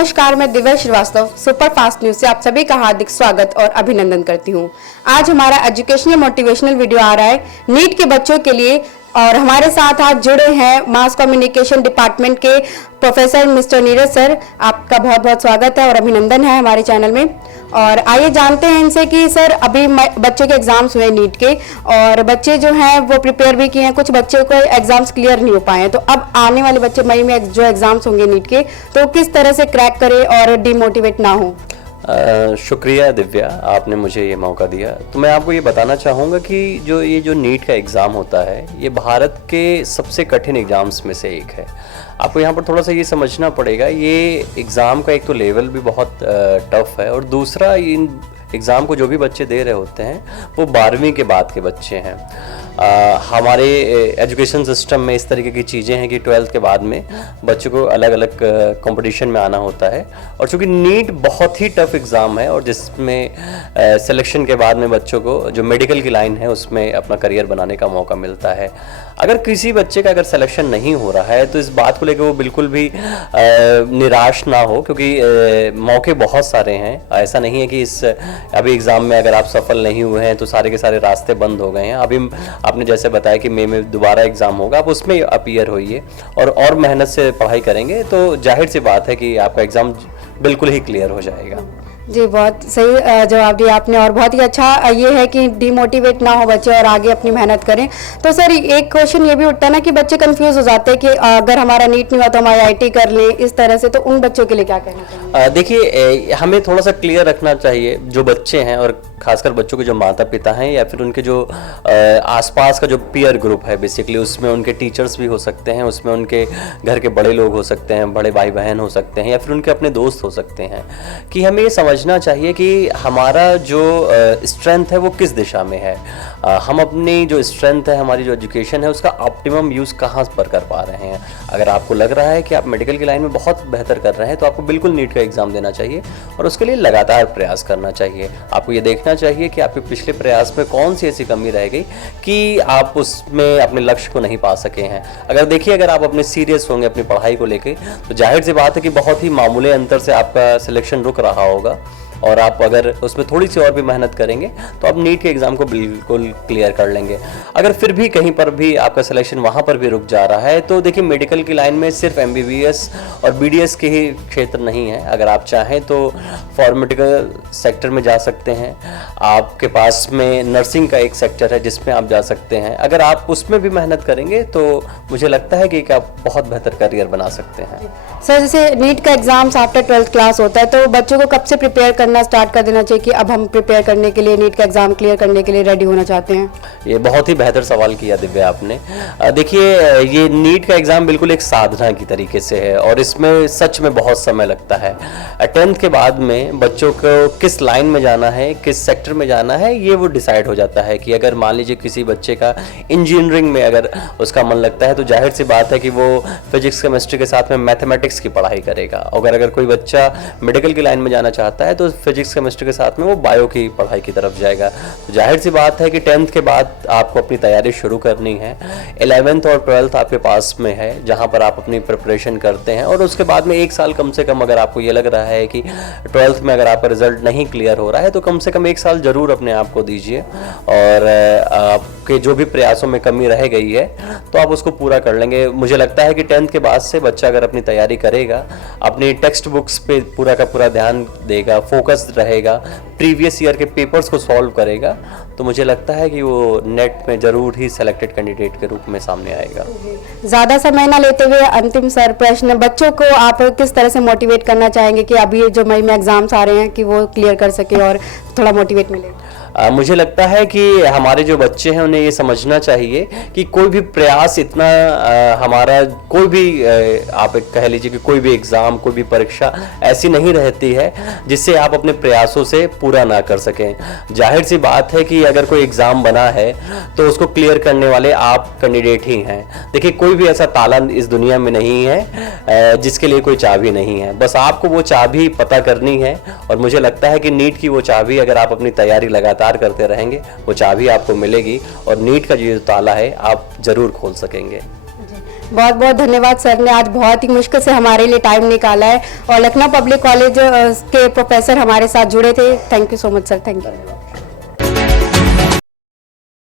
नमस्कार, मैं Divya Srivastava super fast news से आप सभी का हार्दिक स्वागत और अभिनंदन करती हूं। आज हमारा एजुकेशनल मोटिवेशनल वीडियो आ रहा है नीट के बच्चों के लिए और हमारे साथ आज जुड़े हैं मास कम्युनिकेशन डिपार्टमेंट के प्रोफेसर मिस्टर नीरज सर। आपका बहुत बहुत स्वागत है और अभिनंदन है हमारे चैनल में। और आइए जानते हैं इनसे कि सर अभी बच्चे के एग्जाम्स हुए नीट के और बच्चे जो हैं वो प्रिपेयर भी किए हैं, कुछ बच्चे को एग्जाम्स क्लियर नहीं हो पाए हैं, तो अब आने वाले बच्चे मई में जो एग्जाम्स होंगे नीट के तो किस तरह से क्रैक करें और डिमोटिवेट ना हो। शुक्रिया दिव्या, आपने मुझे ये मौका दिया। तो मैं आपको ये बताना चाहूँगा कि जो नीट का एग्ज़ाम होता है ये भारत के सबसे कठिन एग्ज़ाम्स में से एक है। आपको यहाँ पर थोड़ा सा ये समझना पड़ेगा, ये एग्ज़ाम का एक तो लेवल भी बहुत टफ है और दूसरा इन एग्ज़ाम को जो भी बच्चे दे रहे होते हैं वो 12वीं के बाद के बच्चे हैं। हमारे एजुकेशन सिस्टम में इस तरीके की चीज़ें हैं कि 12th के बाद में बच्चों को अलग अलग कंपटीशन में आना होता है और चूँकि नीट बहुत ही टफ एग्ज़ाम है और जिसमें सिलेक्शन के बाद में बच्चों को जो मेडिकल की लाइन है उसमें अपना करियर बनाने का मौका मिलता है। अगर किसी बच्चे का अगर सिलेक्शन नहीं हो रहा है तो इस बात को लेकर वो बिल्कुल भी निराश ना हो, क्योंकि मौके बहुत सारे हैं। ऐसा नहीं है कि इस अभी एग्ज़ाम में अगर आप सफल नहीं हुए हैं तो सारे के सारे रास्ते बंद हो गए हैं। अभी आपने जैसे बताया कि मई में दोबारा एग्ज़ाम होगा, आप उसमें अपीयर होइए और मेहनत से पढ़ाई करेंगे तो जाहिर सी बात है कि आपका एग्ज़ाम बिल्कुल ही क्लियर हो जाएगा। जी, बहुत सही जवाब दिया आपने और बहुत ही अच्छा ये है कि डिमोटिवेट ना हो बच्चे और आगे अपनी मेहनत करें। तो सर एक क्वेश्चन ये भी उठता है ना कि बच्चे कंफ्यूज हो जाते हैं कि अगर हमारा नीट नहीं हुआ तो हम IIT कर लें इस तरह से, तो उन बच्चों के लिए क्या कहना चाहिए? देखिए, हमें थोड़ा सा क्लियर रखना चाहिए जो बच्चे हैं और खासकर बच्चों के जो माता पिता हैं या फिर उनके जो आसपास का जो पीयर ग्रुप है, बेसिकली उसमें उनके टीचर्स भी हो सकते हैं, उसमें उनके घर के बड़े लोग हो सकते हैं, बड़े भाई बहन हो सकते हैं या फिर उनके अपने दोस्त हो सकते हैं, कि हमें ये समझना चाहिए कि हमारा जो स्ट्रेंथ है वो किस दिशा में है। हम अपनी जो स्ट्रेंथ है, हमारी जो एजुकेशन है, उसका ऑप्टिमम यूज़ कहाँ पर कर पा रहे हैं। अगर आपको लग रहा है कि आप मेडिकल की लाइन में बहुत बेहतर कर रहे हैं तो आपको बिल्कुल नीट का एग्ज़ाम देना चाहिए और उसके लिए लगातार प्रयास करना चाहिए। आपको ये देखना चाहिए कि आपके पिछले प्रयास में कौन सी ऐसी कमी रह गई कि आप उसमें अपने लक्ष्य को नहीं पा सके हैं। अगर आप अपने सीरियस होंगे अपनी पढ़ाई को लेके तो जाहिर सी बात है कि बहुत ही मामूली अंतर से आपका सिलेक्शन रुक रहा होगा और आप अगर उसमें थोड़ी सी और भी मेहनत करेंगे तो आप नीट के एग्ज़ाम को बिल्कुल क्लियर कर लेंगे। अगर फिर भी कहीं पर भी आपका सिलेक्शन वहाँ पर भी रुक जा रहा है तो देखिए, मेडिकल की लाइन में सिर्फ MBBS और BDS के ही क्षेत्र नहीं है। अगर आप चाहें तो फार्मास्यूटिकल सेक्टर में जा सकते हैं, आपके पास में नर्सिंग का एक सेक्टर है जिसमें आप जा सकते हैं। अगर आप उसमें भी मेहनत करेंगे तो मुझे लगता है कि आप बहुत बेहतर करियर बना सकते हैं। सर जैसे नीट का एग्जाम्स आफ्टर 12th क्लास होता है तो बच्चों को कब से प्रिपेयर करना स्टार्ट कर देना चाहिए कि अब हम प्रिपेयर करने के लिए नीट का एग्जाम क्लियर करने के लिए रेडी होना चाहते हैं? ये बहुत ही बेहतर सवाल किया दिव्या आपने। देखिए, ये नीट का एग्ज़ाम बिल्कुल एक साधना की तरीके से है और इसमें सच में बहुत समय लगता है। 10th के बाद में बच्चों को किस लाइन में जाना है, किस सेक्टर में जाना है, ये वो डिसाइड हो जाता है कि अगर मान लीजिए किसी बच्चे का इंजीनियरिंग में अगर उसका मन लगता है तो जाहिर सी बात है कि वो फिजिक्स केमिस्ट्री के साथ में मैथमेटिक्स की पढ़ाई करेगा। अगर कोई बच्चा मेडिकल की लाइन में जाना चाहता है तो फिजिक्स केमिस्ट्री के साथ में वो बायो की पढ़ाई की तरफ जाएगा। तो जाहिर सी बात है कि 10th के बाद आपको अपनी तैयारी शुरू करनी है। 11th और 12th आपके पास में है जहां पर आप अपनी प्रिपरेशन करते हैं और उसके बाद में एक साल कम से कम, अगर आपको ये लग रहा है कि 12th में अगर आपका रिजल्ट नहीं क्लियर हो रहा है तो कम से कम एक साल जरूर अपने आप को दीजिए और आपके जो भी प्रयासों में कमी रह गई है तो आप उसको पूरा कर लेंगे। मुझे लगता है कि 10th के बाद से बच्चा अगर अपनी तैयारी करेगा, अपनी टेक्स्ट बुक्स पे पूरा का पूरा ध्यान देगा, फोकस रहेगा, प्रीवियस ईयर के पेपर्स को सॉल्व करेगा, तो मुझे लगता है कि वो नेट में जरूर ही सेलेक्टेड कैंडिडेट के रूप में सामने आएगा। ज़्यादा समय ना लेते हुए अंतिम सर प्रश्न, बच्चों को आप किस तरह से मोटिवेट करना चाहेंगे कि अभी जो मई में एग्जाम्स आ रहे हैं कि वो क्लियर कर सके और थोड़ा मोटिवेट मिले? मुझे लगता है कि हमारे जो बच्चे हैं उन्हें ये समझना चाहिए कि कोई भी प्रयास इतना हमारा कोई भी आप कह लीजिए कि कोई भी एग्ज़ाम, कोई भी परीक्षा ऐसी नहीं रहती है जिससे आप अपने प्रयासों से पूरा ना कर सकें। जाहिर सी बात है कि अगर कोई एग्ज़ाम बना है तो उसको क्लियर करने वाले आप कैंडिडेट ही हैं। देखिए, कोई भी ऐसा ताला इस दुनिया में नहीं है जिसके लिए कोई चाबी नहीं है, बस आपको वो चाबी पता करनी है और मुझे लगता है कि नीट की वो चाबी अगर आप अपनी तैयारी लगातार करते रहेंगे वो चाबी आपको मिलेगी और नीट का जो ताला है आप जरूर खोल सकेंगे। बहुत बहुत धन्यवाद सर ने आज बहुत ही मुश्किल से हमारे लिए टाइम निकाला है और लखनऊ पब्लिक कॉलेज के प्रोफेसर हमारे साथ जुड़े थे। Thank you so much sir, thank you.